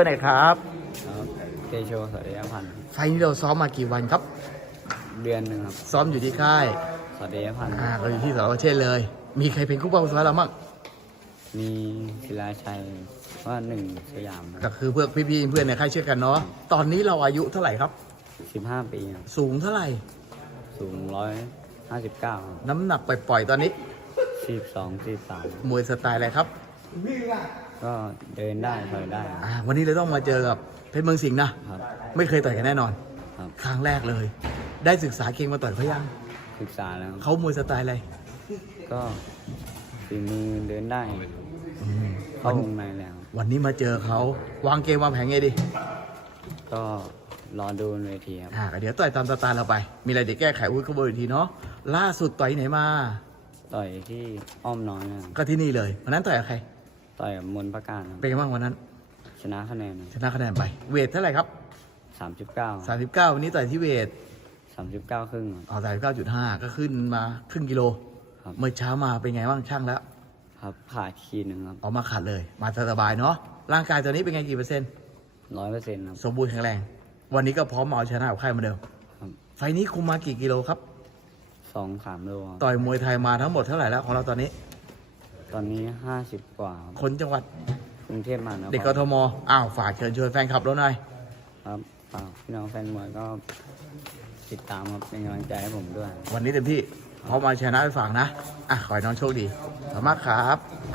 ตัวไหนครับครับเตโชสวัสดีพันธ์ไฟล์นี้เราซ้อมมากี่วันครับ เดือนหนึ่งครับ ซ้อมอยู่ที่ค่ายสวัสดีพันธ์อ่าเราอยู่ที่สระเชษเลย มีใครเป็นคู่เป้าซ้อมเราบ้างมีศิลาชัยว่าหนึ่งสยามก็คือเพื่อนพี่ๆเพื่อนในค่ายเชื่อกันเนาะตอนนี้เราอายุเท่าไหร่ครับสิบห้าปีครับสูงเท่าไหร่สูงร้อยห้าสิบเก้าน้ำหนักปล่อยๆตอนนี้สิบสองสิบสามมวยสไตล์อะไรครับ ก็เดินได้ถอยได้ครับ อ่าวันนี้เราต้องมาเจอกับเพชรเมืองสิงห์นะครับ ไม่เคยต่อยกันแน่นอนครับ ครั้งแรกเลย ได้ศึกษาเก่งมาต่อยเขายังศึกษาแล้วครับเขามวยสไตล์อะไรก็ฝีมือเดินได้ อืมเข้าวงในแล้ว วันนี้มาเจอเขาวางเกมวางแผนไงดีก็รอดูบนเวทีครับ อ่าก็เดี๋ยวต่อยตามสไตล์เราไป มีอะไรเดี๋ยวแก้ไขวุ้ยขบวนอีกทีเนาะล่าสุดต่อยไหนมา ต่อยที่อ้อมน้อยนะครับก็ที่นี่เลยวันนั้นต่อยกับใคร ต่อยกับมนต์ประการครับเป็นไงบ้างวันนั้น ชนะคะแนนชนะคะแนนไป เวทเท่าไหร่ครับ สามสิบเก้า39 วันนี้ต่อยที่เวทสามสิบเก้าครึ่งครับเอา39.5 ก็ขึ้นมาครึ่งกิโล ครับ เมื่อเช้ามาเป็นไงบ้างช่างแล้วครับขาดขีดหนึ่งครับออกมาขาดเลย มาสบายๆเนาะ ร่างกายตอนนี้เป็นไงกี่เปอร์เซ็นต์ ร้อยเปอร์เซ็นต์ครับ สมบูรณ์แข็งแรง วันนี้ก็พร้อมมาเอาชนะกับใครเหมาเดิมครับ ไฟล์นี้คุมมากี่กิโลครับ สองสามโลครับต่อยมวยไทยมาทั้งหมดเท่าไหร่แล้วของเราตอนนี้ ตอนนี้ห้าสิบกว่าครับคนจังหวัดกรุงเทพมหานครเด็กกทมอ้าวฝากเชิญชวนแฟนคลับเราหน่อยครับฝากพี่น้องแฟนมวยก็ติดตามครับเป็นกำลังใจให้ผมด้วย วันนี้เต็มที่พร้อมมาชนะไปฝากนะ อะ ขอให้น้องโชคดีขอบคุณมากครับ